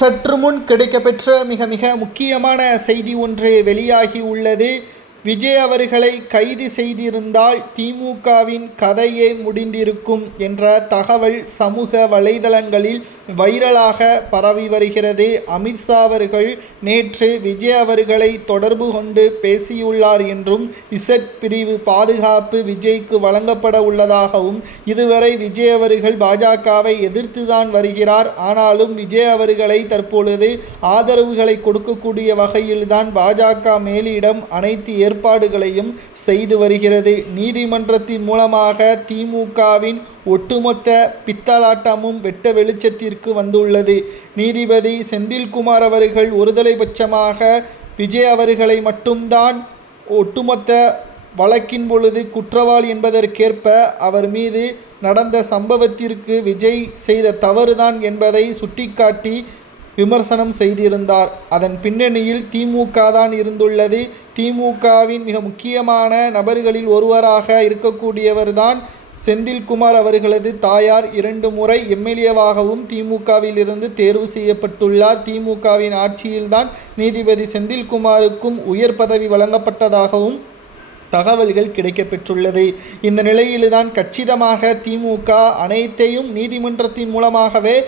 சற்று முன் கிடைக்கப்பெற்ற மிக மிக முக்கியமான செய்தி ஒன்று வெளியாகி உள்ளது. விஜய் அவர்களை கைது செய்திருந்தால் திமுகவின் கதையே முடிந்திருக்கும் என்ற தகவல் சமூக வலைதளங்களில் வைரலாக பரவி வருகிறது. அமித்ஷா அவர்கள் நேற்று விஜய் அவர்களை தொடர்பு கொண்டு பேசியுள்ளார் என்றும் இசட் பிரிவு பாதுகாப்பு விஜய்க்கு வழங்கப்பட உள்ளதாகவும், இதுவரை விஜய் அவர்கள் பாஜகவை எதிர்த்துதான் வருகிறார். ஆனாலும் விஜய் அவர்களை தற்பொழுது ஆதரவுகளை கொடுக்கக்கூடிய வகையில்தான் பாஜக மேலிடம் அனைத்து ஏற்பாடுகளையும் செய்து வருகிறது. நீதிமன்றத்தின் மூலமாக திமுகவின் ஒட்டுமொத்த பித்தலாட்டமும் வெட்ட வெளிச்சத்திற்கு வந்துள்ளது. நீதிபதி செந்தில்குமார் அவர்கள் ஒருதலைபட்சமாக விஜய் அவர்களை மட்டும்தான் ஒட்டுமொத்த வழக்கின் பொழுது குற்றவாளி என்பதற்கேற்ப அவர் மீது நடந்த சம்பவத்திற்கு விஜய் செய்த தவறுதான் என்பதை சுட்டிக்காட்டி விமர்சனம் செய்திருந்தார். அதன் பின்னணியில் திமுக தான் இருந்துள்ளது. திமுகவின் மிக முக்கியமான நபர்களில் ஒருவராக இருக்கக்கூடியவர்தான் செந்தில்குமார் அவர்களது தாயார் 2 முறை எம்எல்ஏவாகவும் திமுகவிலிருந்து தேர்வு செய்யப்பட்டுள்ளார். திமுகவின் ஆட்சியில்தான் நீதிபதி செந்தில்குமாருக்கும் உயர் பதவி வழங்கப்பட்டதாகவும் தகவல்கள் கிடைக்கப்பெற்றுள்ளது. இந்த நிலையில்தான் கச்சிதமாக திமுக அனைத்தையும் நீதிமன்றத்தின் மூலமாகவே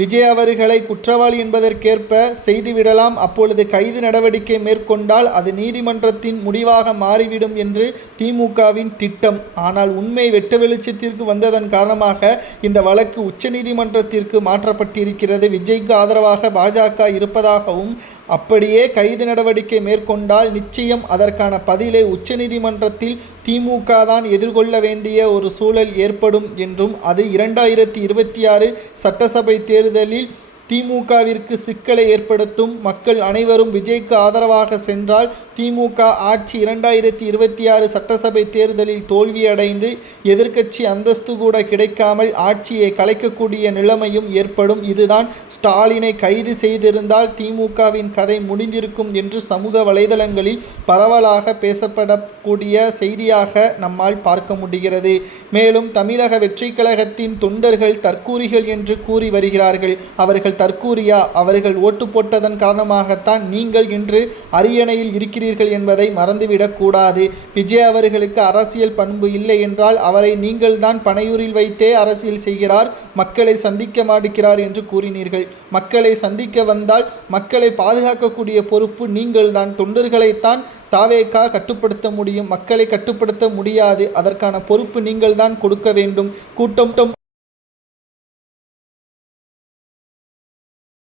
விஜய் அவர்களை குற்றவாளி என்பதற்கேற்ப செய்துவிடலாம். அப்பொழுது கைது நடவடிக்கை மேற்கொண்டால் அது நீதிமன்றத்தின் முடிவாக மாறிவிடும் என்று திமுகவின் திட்டம். ஆனால் உண்மை வெட்ட வெளிச்சத்திற்கு வந்ததன் காரணமாக இந்த வழக்கு உச்சநீதிமன்றத்திற்கு மாற்றப்பட்டிருக்கிறது. விஜய்க்கு ஆதரவாக பாஜக இருப்பதாகவும், அப்படியே கைது நடவடிக்கை மேற்கொண்டால் நிச்சயம் அதற்கான பதிலை உச்சநீதிமன்றத்தில் திமுக தான் எதிர்கொள்ள வேண்டிய ஒரு சூழல் ஏற்படும் என்றும், அது 2026 சட்டசபை தேர்தலில் திமுகவிற்கு சிக்கலை ஏற்படுத்தும். மக்கள் அனைவரும் விஜய்க்கு ஆதரவாக சென்றால் திமுக ஆட்சி 2026 சட்டசபை தேர்தலில் தோல்வியடைந்து எதிர்க்கட்சி அந்தஸ்து கூட கிடைக்காமல் ஆட்சியை கலைக்கக்கூடிய நிலைமையும் ஏற்படும். இதுதான் ஸ்டாலினை கைது செய்திருந்தால் திமுகவின் கதை முடிந்திருக்கும் என்று சமூக வலைதளங்களில் பரவலாக பேசப்படக்கூடிய செய்தியாக நம்மால் பார்க்க முடிகிறது. மேலும் தமிழக வெற்றி கழகத்தின் தொண்டர்கள் தற்கூரிகள் என்று கூறி வருகிறார்கள். அவர்கள் தற்கூரியா? அவர்கள் ஓட்டு போட்டதன் காரணமாகத்தான் நீங்கள் இன்று அரியணையில் இருக்கிறீர்கள் என்பதை மறந்துவிடக் கூடாது. விஜய் அவர்களுக்கு அரசியல் பண்பு இல்லை என்றால் அவரை நீங்கள் தான் பனையூரில் வைத்தே அரசியல் செய்கிறார், மக்களை சந்திக்க மாட்டுகிறார் என்று கூறினீர்கள். மக்களை சந்திக்க வந்தால் மக்களை பாதுகாக்கக்கூடிய பொறுப்பு நீங்கள் தான். தொண்டர்களைத்தான் தாவேகா கட்டுப்படுத்த முடியும், மக்களை கட்டுப்படுத்த முடியாது. அதற்கான பொறுப்பு நீங்கள் தான் கொடுக்க வேண்டும். கூட்டம்